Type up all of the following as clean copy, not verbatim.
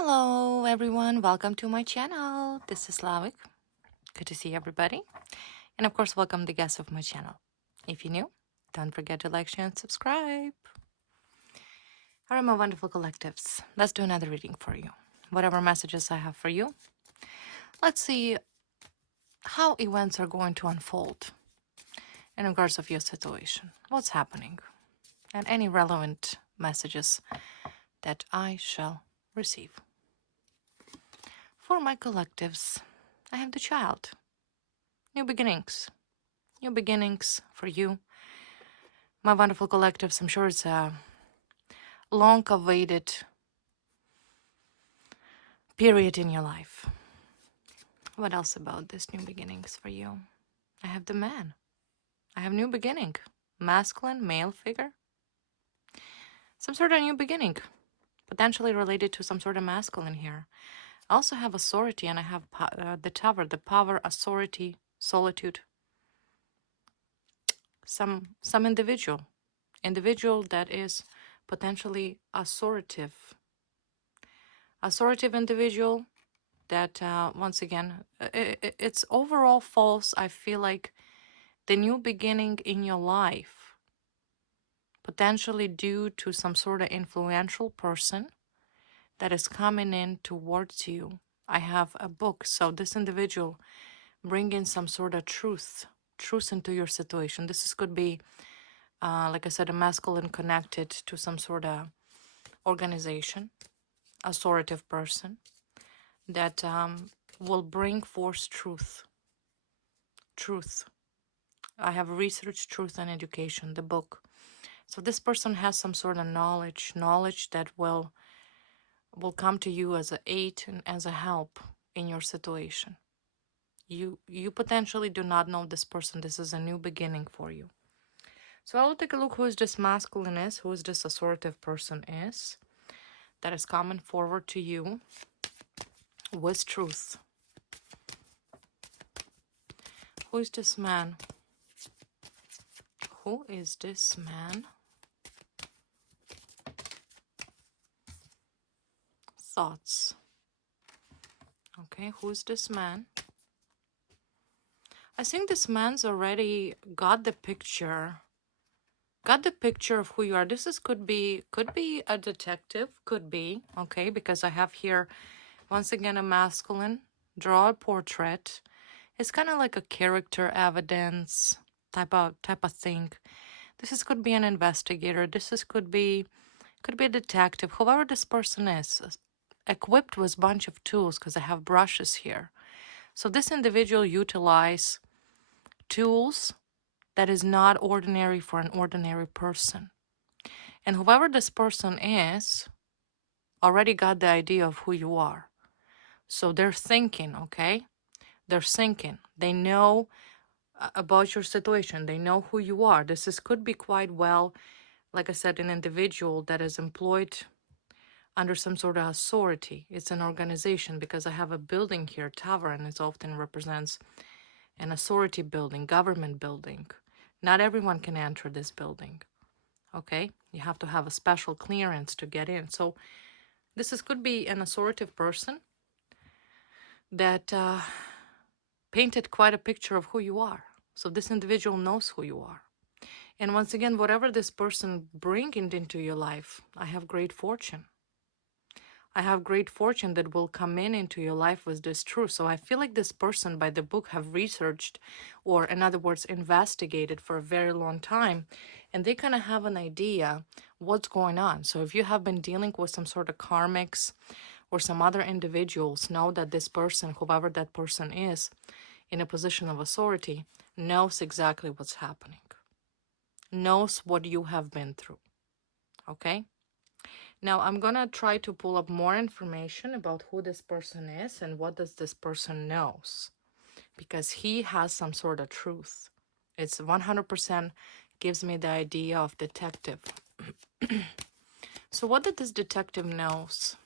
Hello everyone, welcome to my channel. This is Slavik. Good to see everybody. And of course, welcome the guests of my channel. If you're new, don't forget to like, share, and subscribe. All right, my wonderful collectives. Let's do another reading for you. Whatever messages I have for you, let's see how events are going to unfold in regards of your situation. What's happening? And any relevant messages that I shall receive. For my collectives, I have the child. New beginnings. New beginnings for you. My wonderful collectives, I'm sure it's a long-awaited period in your life. What else about this new beginnings for you? I have the man. I have new beginning. Masculine, male figure. Some sort of new beginning. Potentially related to some sort of masculine here. I also have authority and I have the tower, the power, authority, solitude. Some individual that is potentially authoritative individual that once again it's overall false. I feel like the new beginning in your life potentially due to some sort of influential person that is coming in towards you. I have a book, so this individual bring in some sort of truth into your situation. Could be like I said, a masculine connected to some sort of organization, authoritative person that will bring forth truth. I have researched truth and education, the book. So this person has some sort of knowledge that will come to you as an aid and as a help in your situation. You potentially do not know this person. This is a new beginning for you. So I will take a look who is this masculine is, who is this authoritative person is, that is coming forward to you with truth. Who is this man? Who is this man? Thoughts. Okay, who's this man? I think this man's already got the picture. Got the picture of who you are. Could be a detective, could be, okay, because I have here once again a masculine, draw a portrait. It's kind of like a character evidence type of thing. Could be an investigator. Could be a detective. Whoever this person is, equipped with a bunch of tools, because I have brushes here. So this individual utilize tools that is not ordinary for an ordinary person. And whoever this person is already got the idea of who you are. So they're thinking, okay? They're thinking. They know about your situation. They know who you are. Could be quite well, like I said, an individual that is employed under some sort of authority. It's an organization, because I have a building here, tower, and it often represents an authority building, government building. Not everyone can enter this building, okay? You have to have a special clearance to get in. So could be an authoritative person that painted quite a picture of who you are. So this individual knows who you are. And once again, whatever this person bringing into your life, I have great fortune. I have great fortune that will come into your life with this truth. So I feel like this person by the book have researched, or in other words, investigated for a very long time. And they kind of have an idea what's going on. So if you have been dealing with some sort of karmics or some other individuals, know that this person, whoever that person is, in a position of authority, knows exactly what's happening. Knows what you have been through. Okay? Now, I'm going to try to pull up more information about who this person is and what does this person knows. Because he has some sort of truth. It's 100% gives me the idea of detective. So what did this detective knows?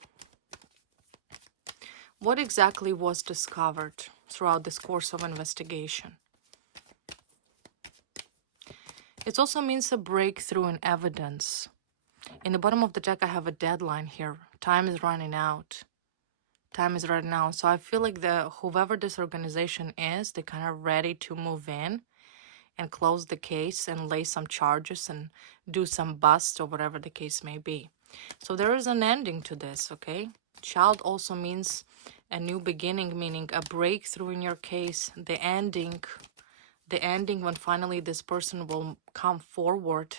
What exactly was discovered throughout this course of investigation? It also means a breakthrough in evidence. In the bottom of the deck, I have a deadline here. Time is running out. Time is right now. So I feel like whoever this organization is, they're kind of ready to move in and close the case and lay some charges and do some bust or whatever the case may be. So there is an ending to this, okay? Child also means a new beginning, meaning a breakthrough in your case, the ending when finally this person will come forward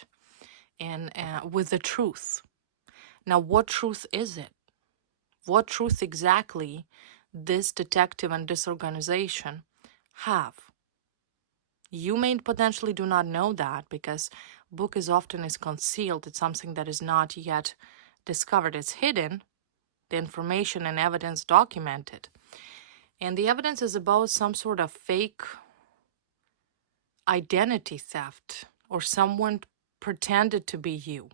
and with the truth. Now, what truth is it? What truth exactly this detective and this organization have? You may potentially do not know that because book is often is concealed. It's something that is not yet discovered. It's hidden, the information and evidence documented. And the evidence is about some sort of fake identity theft, or someone pretended to be you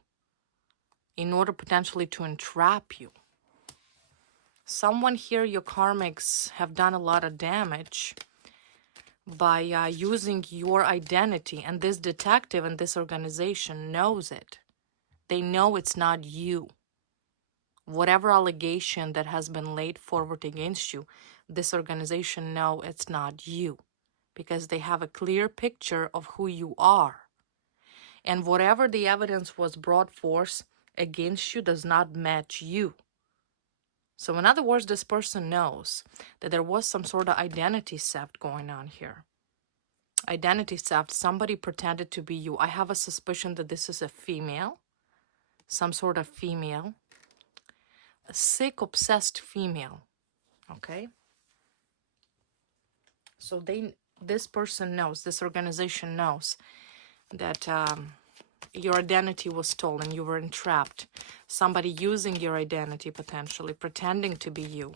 in order potentially to entrap you. Someone here, your karmics have done a lot of damage by using your identity, and this detective and this organization knows it. They know it's not you. Whatever allegation that has been laid forward against you, this organization know it's not you, because they have a clear picture of who you are. And whatever the evidence was brought forth against you does not match you. So in other words, this person knows that there was some sort of identity theft going on here. Identity theft, somebody pretended to be you. I have a suspicion that this is a female, some sort of female, a sick, obsessed female, okay? So this person knows, this organization knows that your identity was stolen, you were entrapped. Somebody using your identity, potentially, pretending to be you.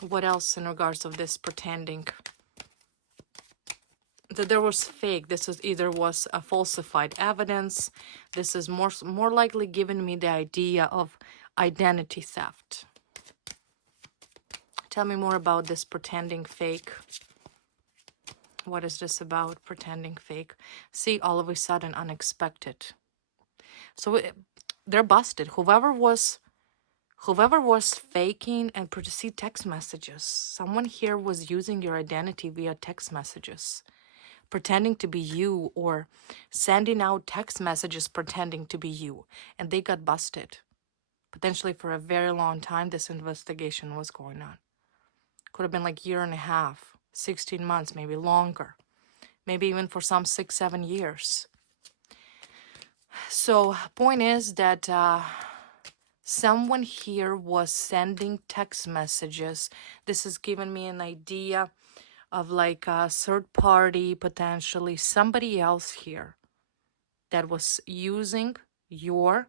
What else in regards of this pretending? That there was fake. This is either was a falsified evidence. This is more likely giving me the idea of identity theft. Tell me more about this pretending fake. What is this about, pretending fake? See, all of a sudden, unexpected. So they're busted. Whoever was faking and see text messages. Someone here was using your identity via text messages, pretending to be you, or sending out text messages pretending to be you, and they got busted. Potentially for a very long time, this investigation was going on. Could have been like a year and a half, 16 months, maybe longer, maybe even for some 6-7 years. So point is that someone here was sending text messages. This has given me an idea of like a third party, potentially somebody else here that was using your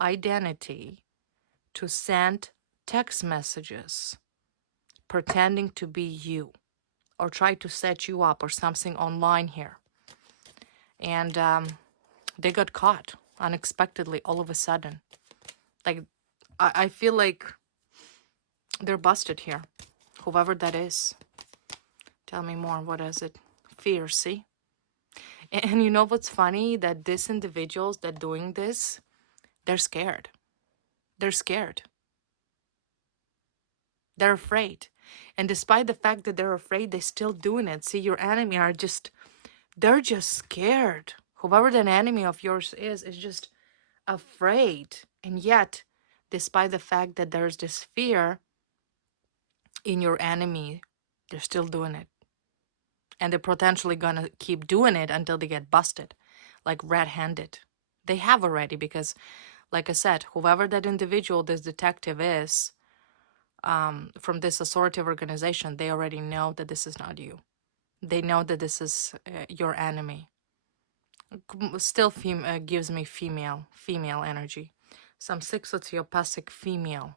identity to send text messages pretending to be you, or try to set you up or something online here. And they got caught unexpectedly all of a sudden. Like, I feel like they're busted here, whoever that is. Tell me more. What is it? Fear, see? And you know what's funny? That these individuals that doing this, they're scared. They're scared. They're afraid. And despite the fact that they're afraid, they're still doing it. See, your enemy are just, they're just scared. Whoever that enemy of yours is just afraid. And yet, despite the fact that there's this fear in your enemy, they're still doing it. And they're potentially gonna keep doing it until they get busted, like red-handed. They have already, because, like I said, whoever that individual, this detective is, from this authoritative organization, they already know that this is not you. They know that this is your enemy. Still gives me female energy. Some sociopathic female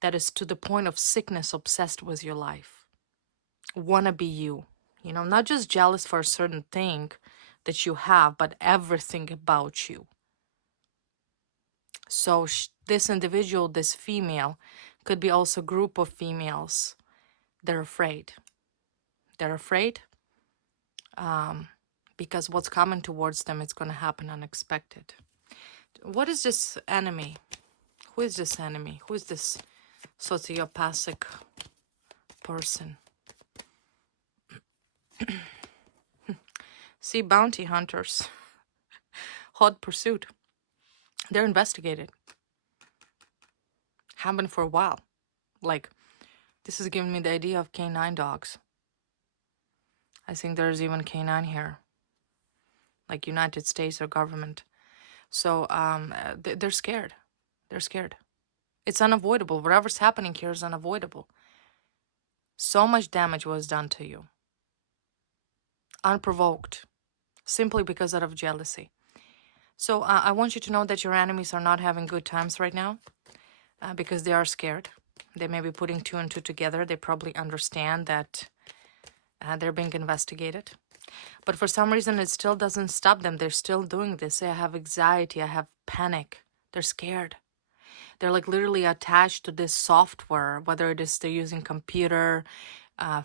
that is to the point of sickness, obsessed with your life. Wanna be you. You know, not just jealous for a certain thing that you have, but everything about you. So this individual, this female, could be also a group of females. They're afraid. They're afraid because what's coming towards them is going to happen unexpected. What is this enemy? Who is this enemy? Who is this sociopathic person. See, bounty hunters, hot pursuit. They're investigated. Happened for a while. Like, this is giving me the idea of canine dogs. I think there's even canine here, like United States or government. So they're scared. They're scared. It's unavoidable. Whatever's happening here is unavoidable. So much damage was done to you, unprovoked, simply because out of jealousy. So I want you to know that your enemies are not having good times right now because they are scared. They may be putting two and two together. They probably understand that they're being investigated. But for some reason, it still doesn't stop them. They're still doing this. I have anxiety. I have panic. They're scared. They're like literally attached to this software, whether it is they're using computer,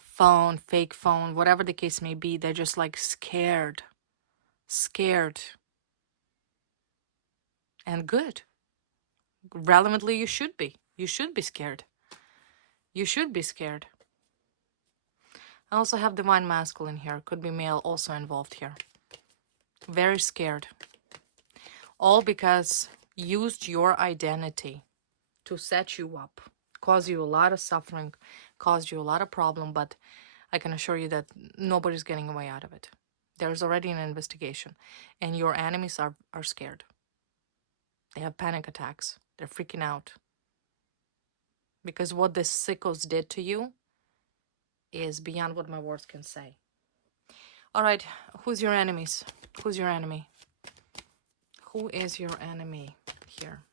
phone, fake phone, whatever the case may be. They're just like scared. Scared. And good. Relevantly, you should be. You should be scared. You should be scared. I also have divine masculine here. Could be male also involved here. Very scared. All because used your identity to set you up, cause you a lot of suffering, caused you a lot of problem, but I can assure you that nobody's getting away out of it. There's already an investigation, and your enemies are scared. They have panic attacks. They're freaking out. Because what the sickos did to you is beyond what my words can say. All right, who's your enemies? Who's your enemy? Who is your enemy here?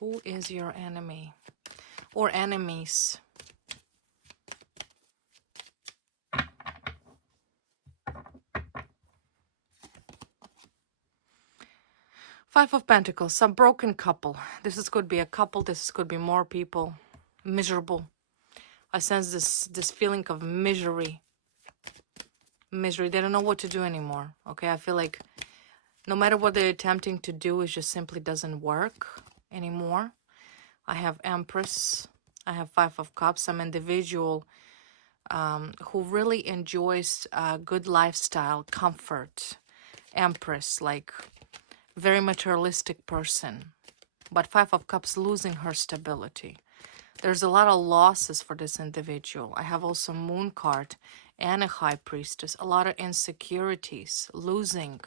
Who is your enemy? Or enemies? Five of Pentacles, a broken couple. This could be a couple, this could be more people. Miserable. I sense this feeling of misery. Misery. They don't know what to do anymore. Okay, I feel like no matter what they're attempting to do, it just simply doesn't work anymore. I have Empress. I have Five of Cups. Some individual who really enjoys good lifestyle, comfort. Empress, like very materialistic person. But Five of Cups losing her stability. There's a lot of losses for this individual. I have also Moon card and a High Priestess. A lot of insecurities. Losing.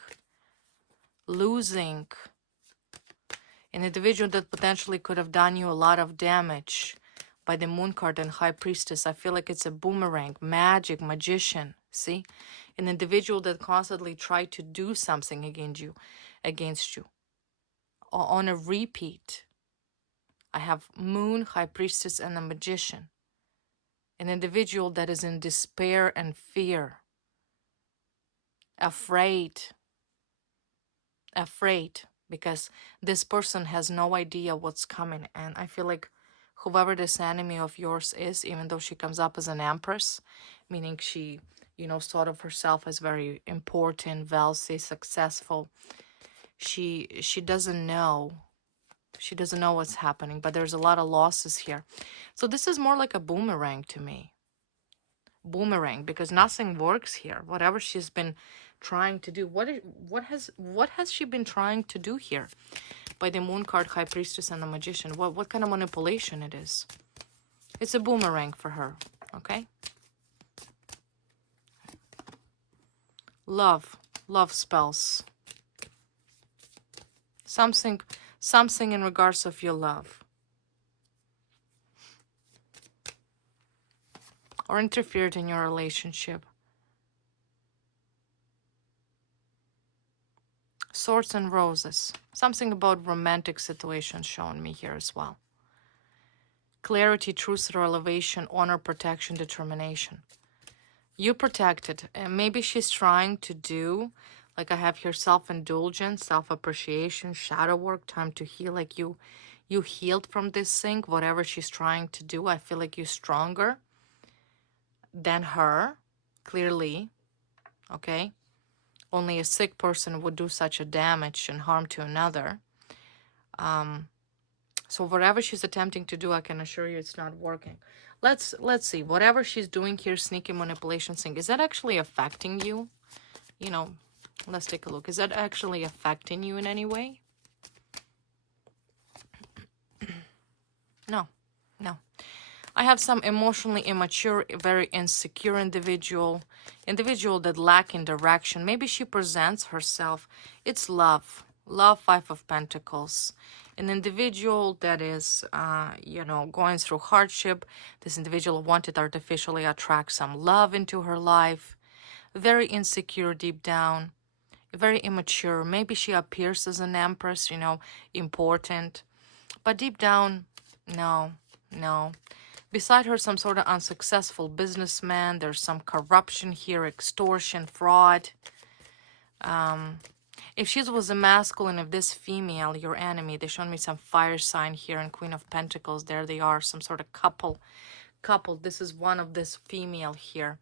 An individual that potentially could have done you a lot of damage by the Moon card and High Priestess. I feel like it's a boomerang. Magic, magician. See? An individual that constantly tried to do something against you. On a repeat. I have Moon, High Priestess, and a Magician. An individual that is in despair and fear. Afraid. Because this person has no idea what's coming. And I feel like whoever this enemy of yours is, even though she comes up as an Empress, meaning she, thought of herself as very important, wealthy, successful, she doesn't know. She doesn't know what's happening, but there's a lot of losses here. So this is more like a boomerang to me. Boomerang, because nothing works here. Whatever she's been trying to do. What has she been trying to do here? By the Moon card, High Priestess, and the Magician. What kind of manipulation it is? It's a boomerang for her, okay? Love spells. Something in regards of your love. Or interfered in your relationship. Swords and Roses. Something about romantic situations showing me here as well. Clarity, truth, or elevation, honor, protection, determination. You protected. And maybe she's trying to do, like I have here, self-indulgence, self-appreciation, shadow work, time to heal. Like you healed from this thing, whatever she's trying to do. I feel like you're stronger than her, clearly, okay? Only a sick person would do such a damage and harm to another. So whatever she's attempting to do, I can assure you it's not working. Let's see. Whatever she's doing here, sneaky manipulation thing, is that actually affecting you? You know, let's take a look. Is that actually affecting you in any way? No, no. I have some emotionally immature, very insecure individual that lack in direction. Maybe she presents herself. It's love. Love, Five of Pentacles. An individual that is, you know, going through hardship. This individual wanted artificially attract some love into her life. Very insecure deep down. Very immature. Maybe she appears as an empress, you know, important. But deep down, no, no. Beside her, some sort of unsuccessful businessman. There's some corruption here, extortion, fraud. If she was a masculine, if this female, your enemy, they showed me some fire sign here and Queen of Pentacles. There they are, some sort of couple. This is one of this female here.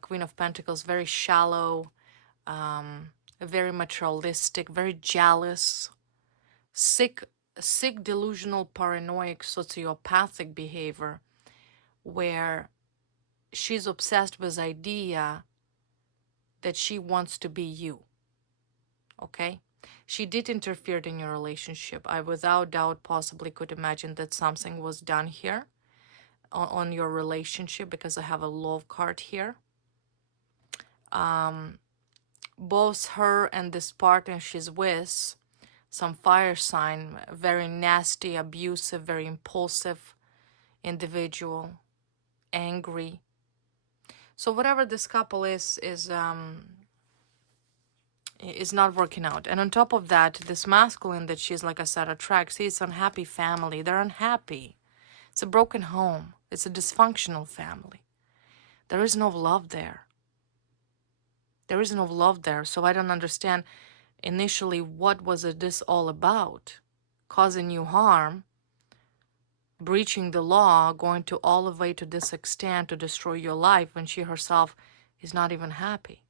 Queen of Pentacles, very shallow, very materialistic, very jealous, sick, delusional, paranoid, sociopathic behavior, where she's obsessed with the idea that she wants to be you. Okay? She did interfere in your relationship. I without doubt possibly could imagine that something was done here on your relationship, because I have a love card here. Both her and this partner she's with, some fire sign, very nasty, abusive, very impulsive individual, angry. So whatever this couple is not working out. And on top of that, this masculine that she's, like I said, attracts, it's unhappy family. They're unhappy. It's a broken home. It's a dysfunctional family. There is no love there. There is no love there. So I don't understand initially what was this all about. Causing you harm, breaching the law, going to all the way to this extent to destroy your life when she herself is not even happy.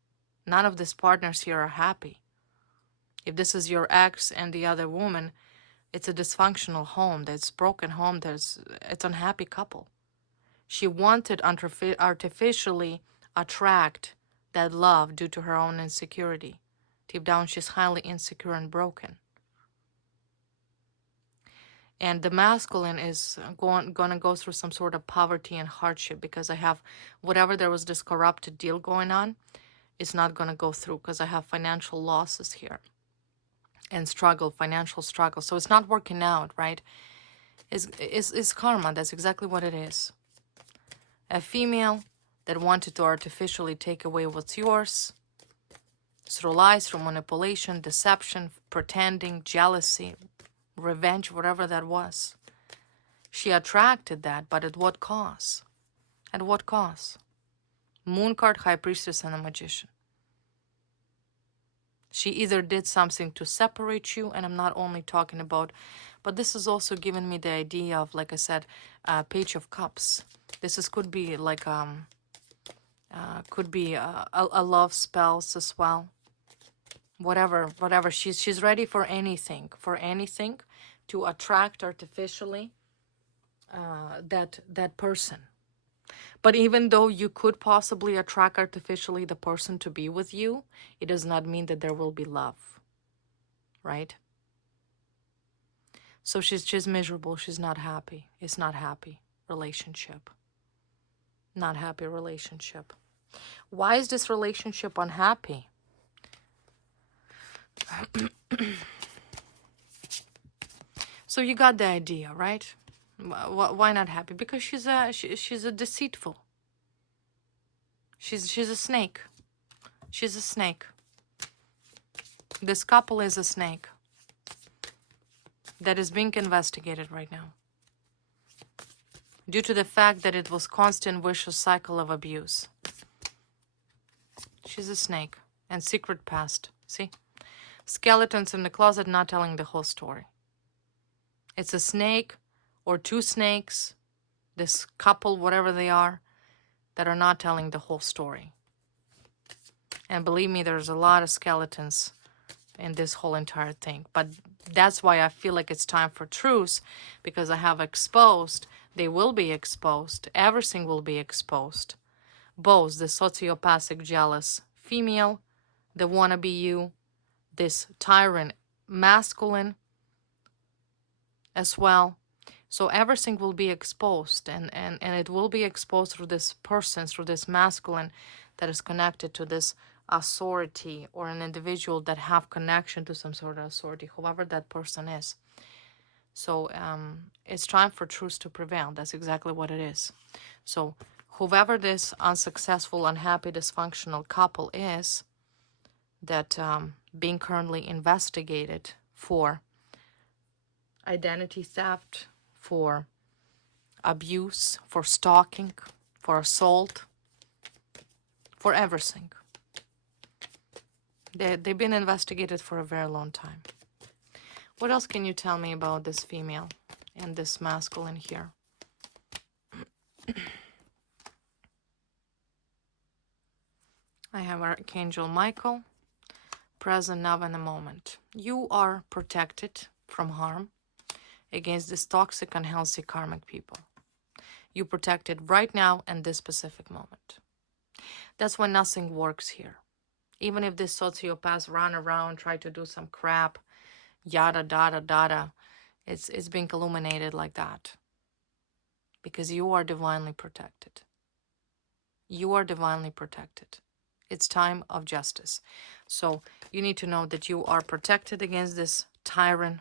None of these partners here are happy. If this is your ex and the other woman, it's a dysfunctional home. That's broken home. It's unhappy couple. She wanted artificially attract that love due to her own insecurity. Deep down, she's highly insecure and broken. And the masculine is going to go through some sort of poverty and hardship, because I have whatever there was this corrupted deal going on, it's not going to go through, because I have financial losses here and struggle, financial struggle. So it's not working out, right? It's karma. That's exactly what it is. A female that wanted to artificially take away what's yours through lies, through manipulation, deception, pretending, jealousy, revenge, whatever that was. She attracted that, but at what cost? At what cost? Moon card, High Priestess, and a Magician. She either did something to separate you, and I'm not only talking about, but this is also giving me the idea of, like I said, Page of Cups. This could be like could be a love spells as well. Whatever. She's ready for anything to attract artificially that person. But even though you could possibly attract artificially the person to be with you, it does not mean that there will be love, right? So she's miserable. She's not happy. It's not happy relationship. Not happy relationship. Why is this relationship unhappy? So you got the idea, right? Why not happy? Because she's a deceitful. She's a snake. She's a snake. This couple is a snake that is being investigated right now, due to the fact that it was constant vicious cycle of abuse. She's a snake and secret past. See? Skeletons in the closet not telling the whole story. It's a snake or two snakes, this couple, whatever they are, that are not telling the whole story. And believe me, there's a lot of skeletons in this whole entire thing. But That's why I feel like it's time for truce, because I have exposed, they will be exposed, everything will be exposed. Both the sociopathic, jealous female, the wannabe you, this tyrant masculine as well. So everything will be exposed, and it will be exposed through this person, through this masculine that is connected to this authority, or an individual that have connection to some sort of authority, whoever that person is. So it's time for truth to prevail. That's exactly what it is. So whoever this unsuccessful, unhappy, dysfunctional couple is that being currently investigated for identity theft, for abuse, for stalking, for assault, for everything. They've been investigated for a very long time. What else can you tell me about this female and this masculine here? I have Archangel Michael, present now in the moment. You are protected from harm against this toxic, unhealthy karmic people. You protected right now in this specific moment. That's why nothing works here. Even if this sociopath run around, try to do some crap, yada, dada, dada, it's being illuminated like that. Because you are divinely protected. You are divinely protected. It's time of justice. So you need to know that you are protected against this tyrant,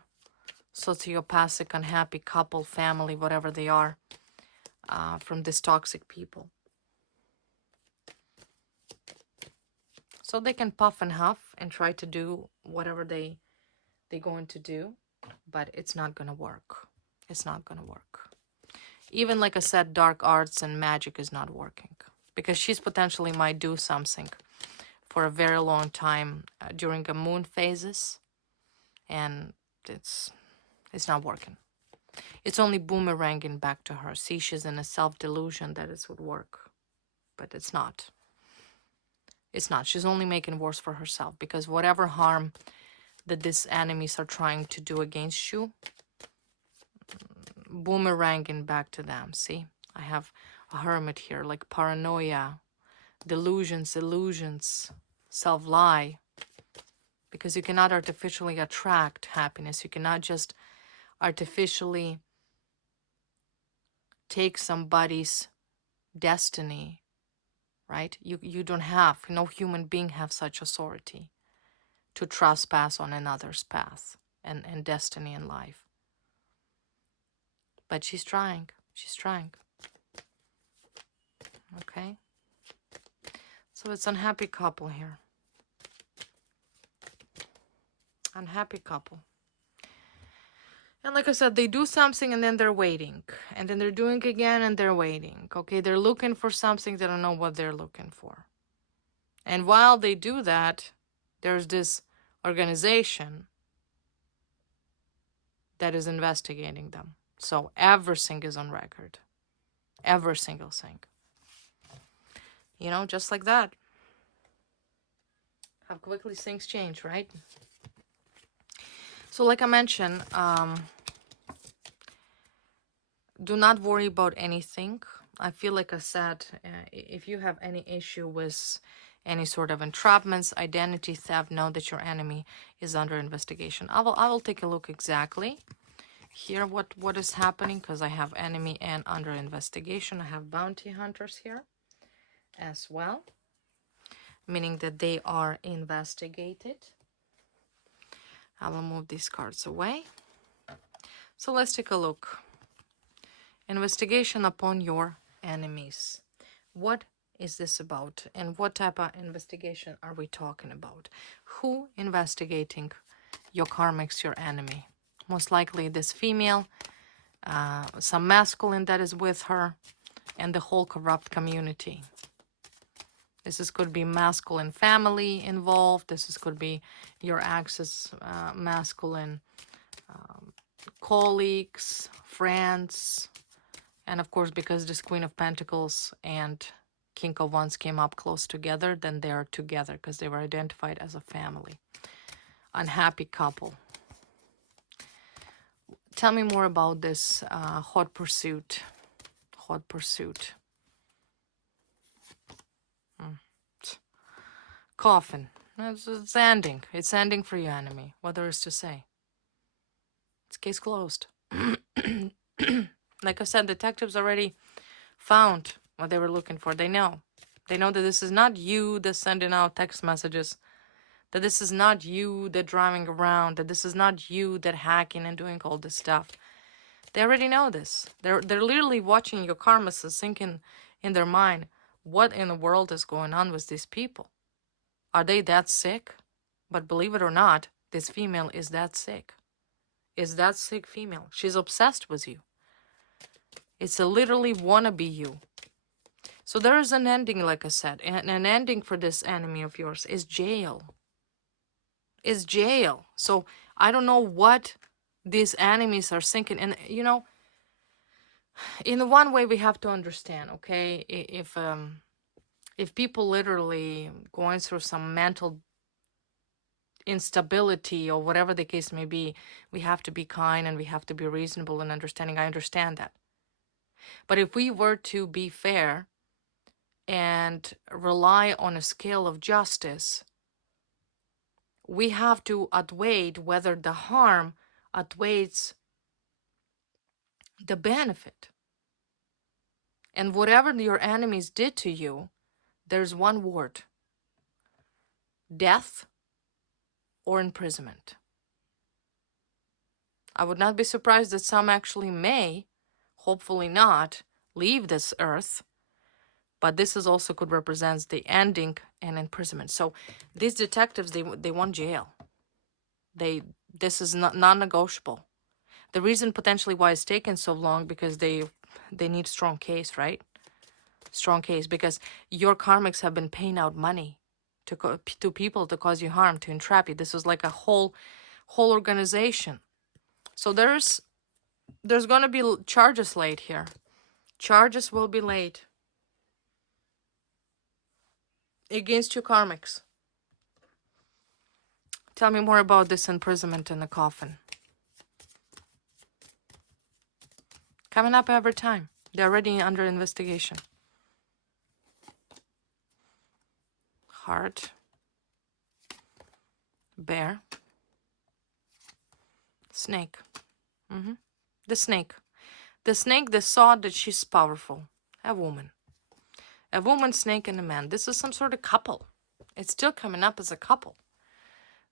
sociopathic, unhappy couple, family, whatever they are, from this toxic people. So they can puff and huff and try to do whatever they're going to do, but it's not going to work. It's not going to work. Even like I said, dark arts and magic is not working, because she's potentially might do something for a very long time during the moon phases, and it's not working. It's only boomeranging back to her. See, she's in a self-delusion that it would work, but it's not. It's not. She's only making worse for herself, because whatever harm that these enemies are trying to do against you, boomeranging back to them. See, I have a hermit here, like paranoia, delusions, illusions, self-lie, because you cannot artificially attract happiness. You cannot just artificially take somebody's destiny, right? You don't have, no human being have such authority to trespass on another's path and destiny in life. But she's trying. She's trying. Okay? So it's unhappy couple here. Unhappy couple. And like I said, they do something and then they're waiting. And then they're doing again and they're waiting. Okay, they're looking for something, they don't know what they're looking for. And while they do that, there's this organization that is investigating them. So everything is on record. Every single thing. You know, just like that. How quickly things change, right? So like I mentioned, do not worry about anything. I feel like I said, if you have any issue with any sort of entrapments, identity theft, know that your enemy is under investigation. I will take a look exactly here what is happening, because I have enemy and under investigation. I have bounty hunters here as well, meaning that they are investigated. I will move these cards away. So let's take a look. Investigation upon your enemies. What is this about? And what type of investigation are we talking about? Who investigating your karmics, your enemy? Most likely this female, some masculine that is with her, and the whole corrupt community. Could be masculine family involved. Could be your ex's masculine colleagues, friends, and of course, because this Queen of Pentacles and King of Wands came up close together, then they are together because they were identified as a family. Unhappy couple. Tell me more about this hot pursuit. Hot pursuit. Coffin. It's ending. It's ending for your enemy. What there is to say. It's case closed. Like I said, detectives already found what they were looking for. They know. They know that this is not you that's sending out text messages. That this is not you that driving around. That this is not you that hacking and doing all this stuff. They already know this. They're literally watching your karma sinking in their mind. What in the world is going on with these people? Are they that sick? But believe it or not, this female is that sick. Is that sick female. She's obsessed with you. It's a literally wannabe you. So there is an ending, like I said. And an ending for this enemy of yours is jail. Is jail. So I don't know what these enemies are thinking. And, you know, in the one way we have to understand, okay, if people literally going through some mental instability or whatever the case may be, we have to be kind and we have to be reasonable and understanding. I understand that. But if we were to be fair and rely on a scale of justice, we have to outweigh whether the harm outweighs the benefit. And whatever your enemies did to you, there's one word: death or imprisonment. I would not be surprised that some actually may, hopefully not, leave this earth, but this is also could represent the ending and imprisonment. So these detectives, they want jail. This is not non-negotiable. The reason potentially why it's taken so long, because they need strong case, right? Strong case, because your karmics have been paying out money to people to cause you harm, to entrap you. This is like a whole organization. So there's going to be charges laid here. Charges will be laid against your karmics. Tell me more about this imprisonment in the coffin. Coming up every time. They're already under investigation. Heart. Bear. Snake. The snake. The snake that saw that she's powerful. A woman. A woman, snake, and a man. This is some sort of couple. It's still coming up as a couple.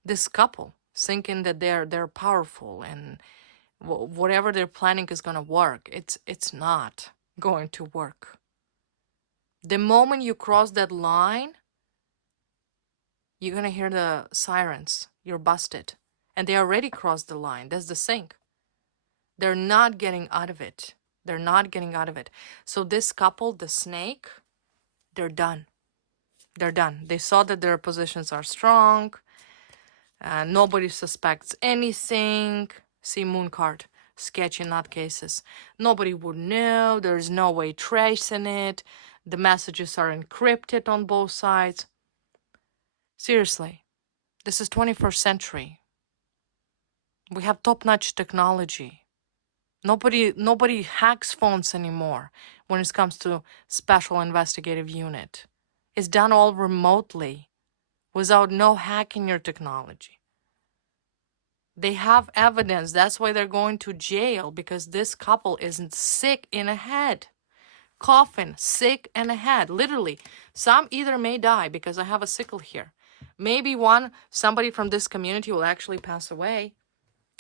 This couple thinking that they're powerful and whatever they're planning is going to work. It's not going to work. The moment you cross that line, you're going to hear the sirens. You're busted. And they already crossed the line. That's the thing. They're not getting out of it. They're not getting out of it. So this couple, the snake, they're done. They're done. They saw that their positions are strong. Nobody suspects anything. See moon card. Sketchy nutcases. Nobody would know. There's no way tracing it. The messages are encrypted on both sides. Seriously. This is 21st century. We have top-notch technology. Nobody hacks phones anymore when it comes to special investigative unit. It's done all remotely without no hacking your technology. They have evidence. That's why they're going to jail, because this couple isn't sick in the head. Coffin, sick in the head. Literally. Some either may die, because I have a sickle here. Maybe somebody from this community will actually pass away.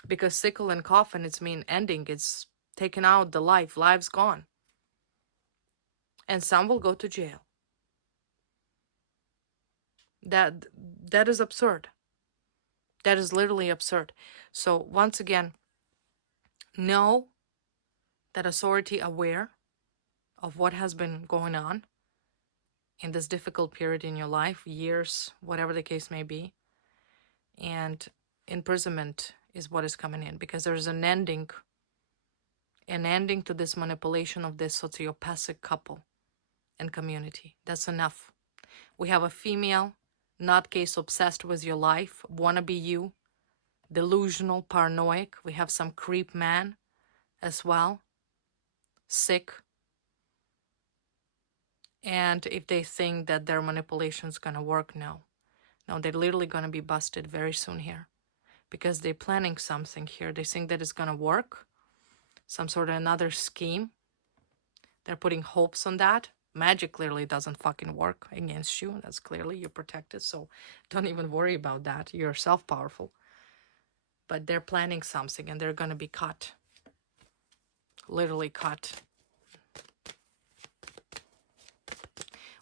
Because sickle and coffin, it's mean ending. It's taken out the life. Life's gone. And some will go to jail. That is absurd. That is literally absurd. So once again, know that authority aware of what has been going on in this difficult period in your life, years, whatever the case may be. And imprisonment is what is coming in, because there's an ending to this manipulation of this sociopathic couple and community. That's enough. We have a female nutcase obsessed with your life, wanna be you, delusional, paranoid. We have some creep man as well, sick. And if they think that their manipulation is going to work, no. No, they're literally going to be busted very soon here because they're planning something here. They think that it's going to work, some sort of another scheme. They're putting hopes on that. Magic clearly doesn't fucking work against you. That's clearly you're protected, so don't even worry about that. You're self-powerful. But they're planning something and they're going to be caught. Literally caught.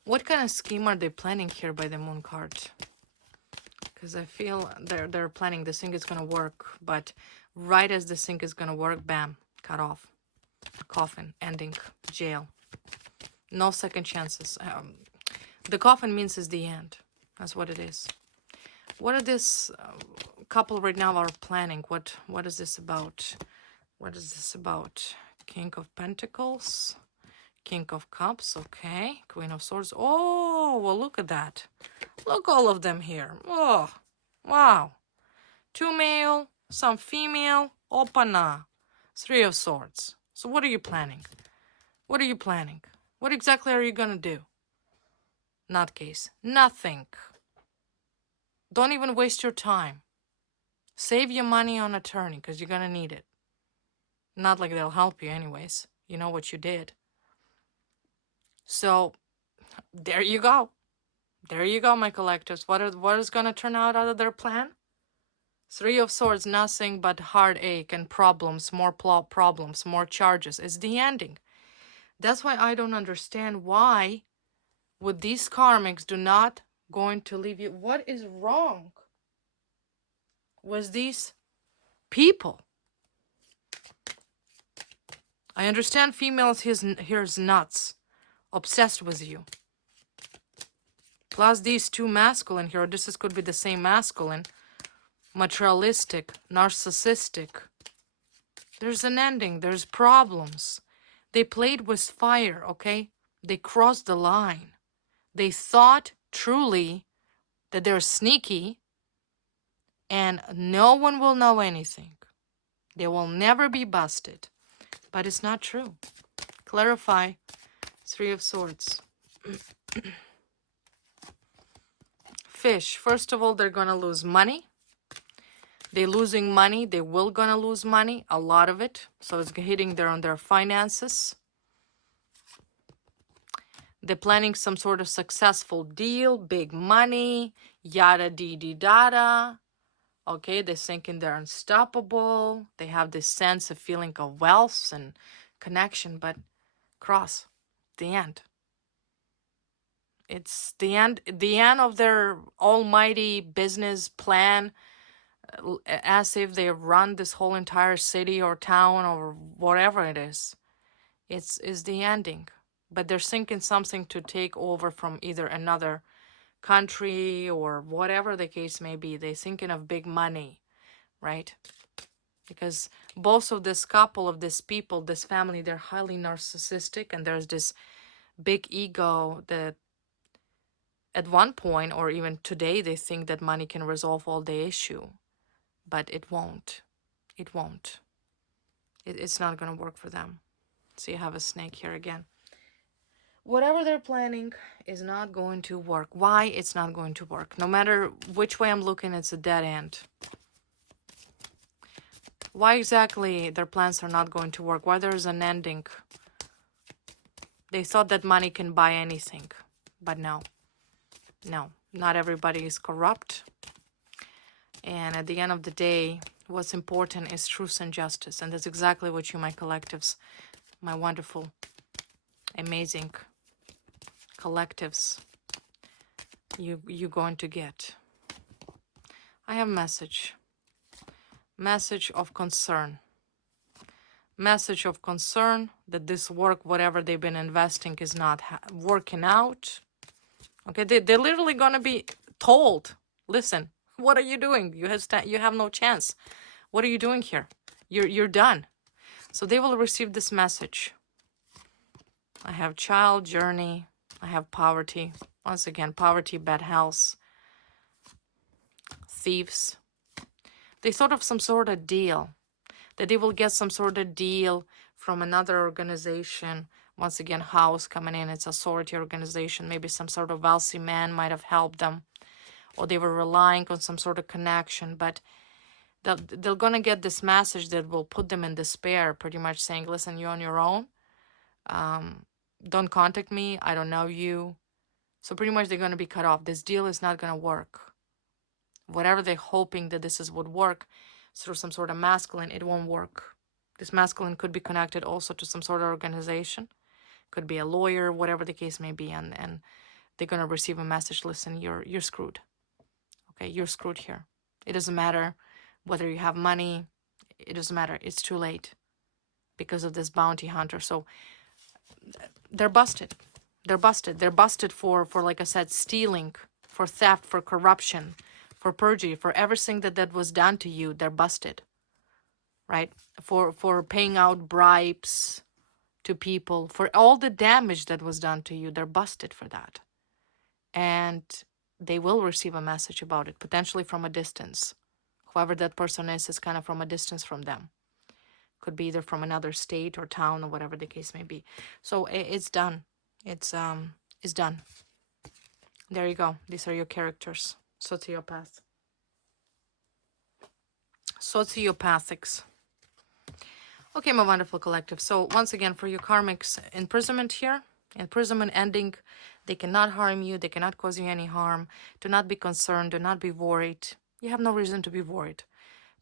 What kind of scheme are they planning here by the moon card? Because I feel they're planning this thing is going to work, but right as this thing is going to work, bam, cut off. Coffin, ending, jail. No second chances. The coffin means it's the end. That's what it is. What are this couple right now are planning? What is this about? What is this about? King of Pentacles, King of Cups, okay. Queen of Swords. Oh, well, look at that. Look, all of them here. Oh, wow. 2 male, some female. Opana. 3 of Swords. So what are you planning? What are you planning? What exactly are you gonna do? Nutcase. Nothing. Don't even waste your time. Save your money on attorney because you're gonna need it. Not like they'll help you anyways. You know what you did. So, there you go. There you go, my collectives. What is gonna turn out of their plan? 3 of Swords, nothing but heartache and problems, more problems, more charges. It's the ending. That's why I don't understand why would these karmics do not going to leave you. What is wrong with these people? I understand females here's nuts, obsessed with you. Plus these 2 masculine here, could be the same masculine, materialistic, narcissistic. There's an ending, there's problems. They played with fire, okay? They crossed the line. They thought truly that they're sneaky and no one will know anything. They will never be busted. But it's not true. Clarify. 3 of Swords. Fish. First of all, they're going to lose money. They're losing money. They will going to lose money. A lot of it. So it's hitting on their finances. They're planning some sort of successful deal. Big money. Yada dee dee dada. Okay, they're thinking they're unstoppable. They have this sense of feeling of wealth and connection. But cross. The end. It's the end of their almighty business plan, as if they run this whole entire city or town or whatever it is. It's the ending. But they're thinking something to take over from either another country or whatever the case may be. They're thinking of big money, right? Because both of this couple, of this people, this family, they're highly narcissistic, and there's this big ego that at one point, or even today, they think that money can resolve all the issue. But it won't. It won't. It's not going to work for them. So you have a snake here again. Whatever they're planning is not going to work. Why? It's not going to work. No matter which way I'm looking, it's a dead end. Why exactly their plans are not going to work? Why there's an ending? They thought that money can buy anything. But no. No, not everybody is corrupt. And at the end of the day, what's important is truth and justice. And that's exactly what you, my collectives, my wonderful, amazing collectives, you're going to get. I have a message. Message of concern. Message of concern that this work, whatever they've been investing, is not working out. Okay, they're literally going to be told, listen, what are you doing? You have no chance. What are you doing here? You're done. So they will receive this message. I have child, journey. I have poverty. Once again, poverty, bad health, thieves. They thought of some sort of deal, that they will get some sort of deal from another organization. Once again, house coming in, it's authority organization. Maybe some sort of wealthy man might have helped them, or they were relying on some sort of connection. But they're going to get this message that will put them in despair, pretty much saying, listen, you're on your own. Don't contact me. I don't know you. So pretty much they're going to be cut off. This deal is not going to work. Whatever they're hoping that this would work through some sort of masculine, it won't work. This masculine could be connected also to some sort of organization. Could be a lawyer, whatever the case may be. And they're going to receive a message, listen, you're screwed. Okay, you're screwed here. It doesn't matter whether you have money. It doesn't matter. It's too late because of this bounty hunter. So they're busted. They're busted. They're busted for like I said, stealing, for theft, for corruption, for perjury, for everything that was done to you. They're busted, right? For paying out bribes to people, for all the damage that was done to you. They're busted for that. And they will receive a message about it, potentially from a distance. Whoever that person is kind of from a distance from them. Could be either from another state or town or whatever the case may be. So it's done. It's done. There you go. These are your characters. Sociopath. Sociopathics. Okay, my wonderful collective. So once again, for your karmics, imprisonment here. Imprisonment ending. They cannot harm you. They cannot cause you any harm. Do not be concerned. Do not be worried. You have no reason to be worried.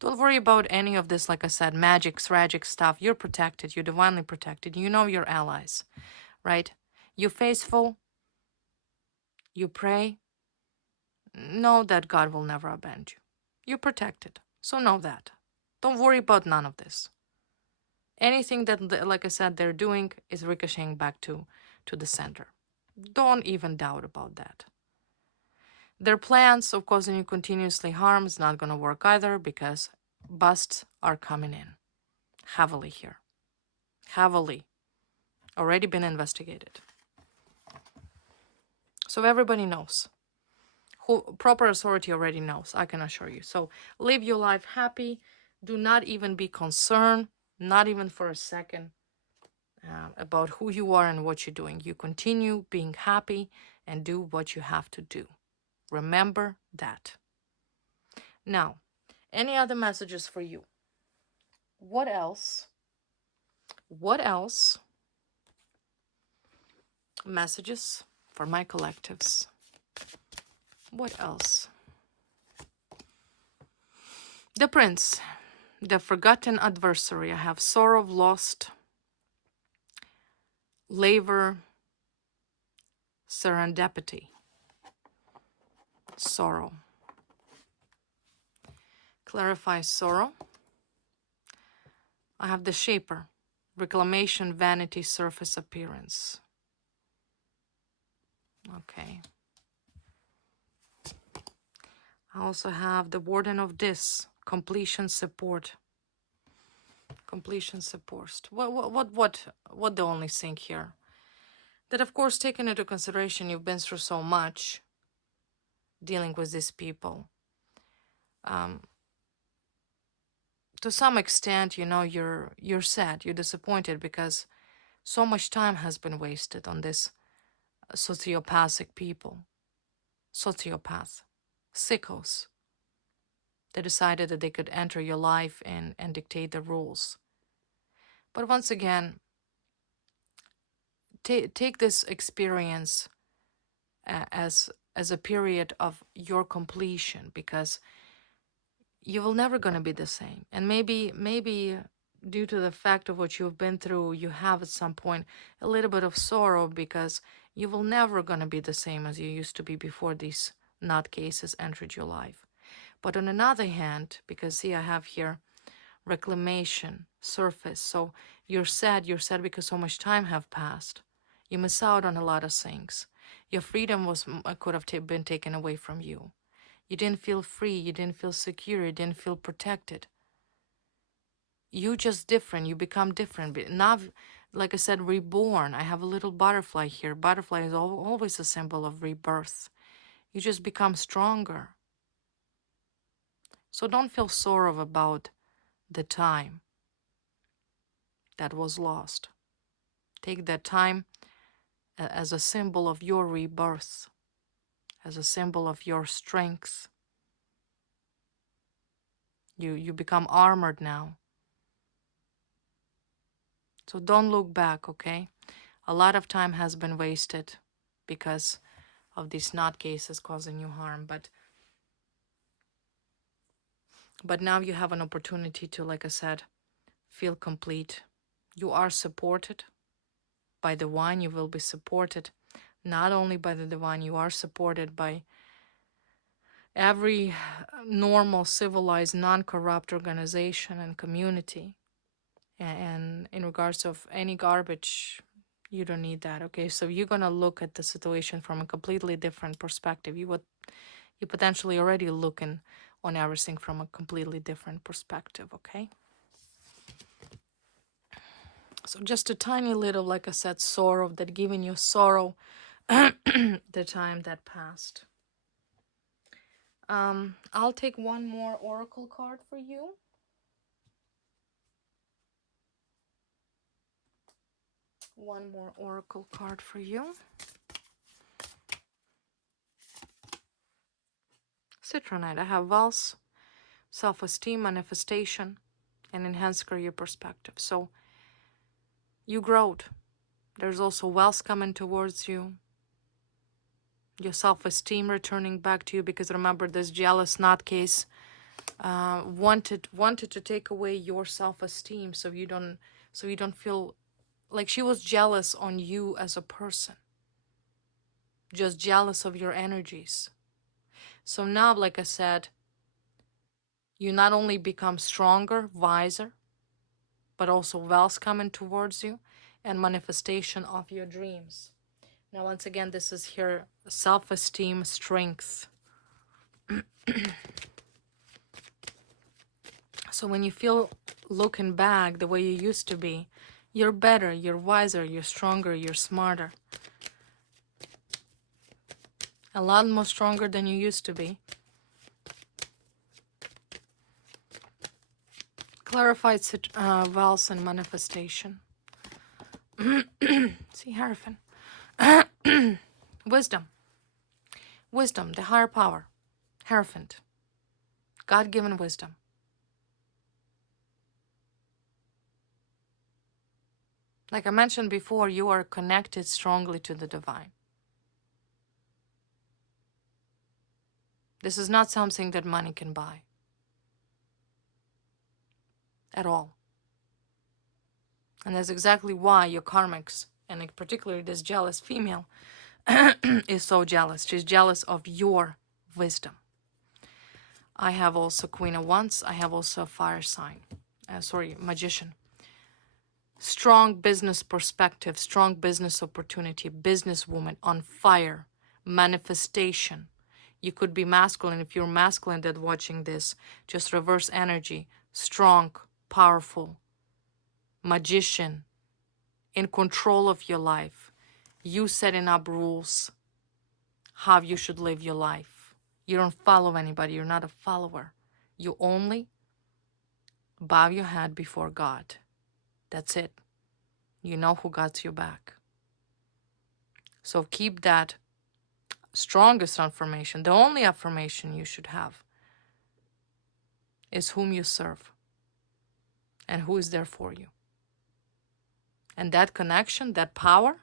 Don't worry about any of this, like I said, magic, tragic stuff. You're protected. You're divinely protected. You know your allies, right? You're faithful. You pray. Know that God will never abandon you. You're protected. So know that. Don't worry about none of this. Anything that, like I said, they're doing is ricocheting back to the center. Don't even doubt about that. Their plans of causing you continuously harm is not going to work either, because busts are coming in heavily here. Heavily. Already been investigated. So everybody knows. Who proper authority already knows, I can assure you. So live your life happy. Do not even be concerned, not even for a second, about who you are and what you're doing. You continue being happy and do what you have to do. Remember that. Now, any other messages for you? What else? What else? Messages for my collectives. What else? The Prince, the forgotten adversary. I have sorrow, lost, labor, serendipity, sorrow. Clarify sorrow. I have the Shaper, reclamation, vanity, surface appearance. Okay. I also have the Warden of Dis, completion, support. Completion, support. What the only thing here? That, of course, taking into consideration you've been through so much dealing with these people. To some extent, you know, you're sad, you're disappointed, because so much time has been wasted on this sociopathic people. Sociopath. Sickos. They decided that they could enter your life and dictate the rules. But once again, take this experience as a period of your completion, because you will never gonna be the same. And maybe due to the fact of what you've been through, you have at some point a little bit of sorrow, because you will never gonna be the same as you used to be before these nutcases entered your life. But on another hand, because see, I have here reclamation, surface. So you're sad because so much time have passed. You miss out on a lot of things. Your freedom could have been taken away from you. You didn't feel free, you didn't feel secure, you didn't feel protected. You just different, you become different. Now, like I said, reborn. I have a little butterfly here. Butterfly is always a symbol of rebirth. You just become stronger. So don't feel sorrow about the time that was lost. Take that time as a symbol of your rebirth, as a symbol of your strength. You become armored now. So don't look back, okay? A lot of time has been wasted because of these nutcases causing you harm. But now you have an opportunity to, like I said, feel complete. You are supported by the divine. You will be supported not only by the divine, you are supported by every normal, civilized, non-corrupt organization and community. And in regards of any garbage, you don't need that, okay? So you're gonna look at the situation from a completely different perspective. You potentially already looking on everything from a completely different perspective, okay? So just a tiny little, like I said, sorrow that giving you sorrow the time that passed. I'll take one more oracle card for you. One more oracle card for you. Citronite. I have wealth, self-esteem, manifestation, and enhanced career perspective. So you growed. There's also wealth coming towards you. Your self-esteem returning back to you, because remember, this jealous nutcase wanted to take away your self-esteem, so you don't feel like she was jealous on you as a person, just jealous of your energies. So now, like I said, you not only become stronger, wiser, but also wealth coming towards you and manifestation of your dreams. Now, once again, this is here self-esteem, strength. So when you feel looking back the way you used to be, you're better, you're wiser, you're stronger, you're smarter. A lot more stronger than you used to be. Clarified wealth and manifestation. See, Hierophant. Wisdom. Wisdom, the higher power. Hierophant. God-given wisdom. Like I mentioned before, you are connected strongly to the divine. This is not something that money can buy. At all. And that's exactly why your karmics, and particularly this jealous female, is so jealous. She's jealous of your wisdom. I have also Queen of Wands. I have also a fire sign. Magician. Strong business perspective, strong business opportunity, businesswoman on fire, manifestation. You could be masculine. If you're masculine that watching this, just reverse energy. Strong, powerful, magician, in control of your life. You setting up rules, how you should live your life. You don't follow anybody. You're not a follower. You only bow your head before God. That's it. You know who got your back. So keep that strongest affirmation. The only affirmation you should have is whom you serve and who is there for you. And that connection, that power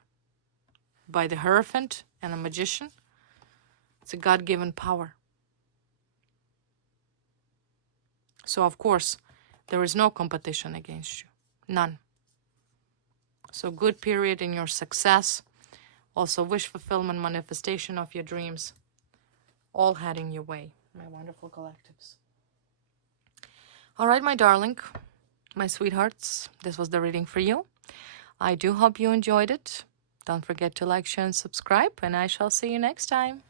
by the Hierophant and a magician, it's a God-given power. So of course, there is no competition against you. None. So good period in your success. Also wish fulfillment, manifestation of your dreams. All heading your way, my wonderful collectives. All right, my darling, my sweethearts, this was the reading for you. I do hope you enjoyed it. Don't forget to like, share, and subscribe, and I shall see you next time.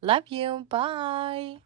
Love you. Bye.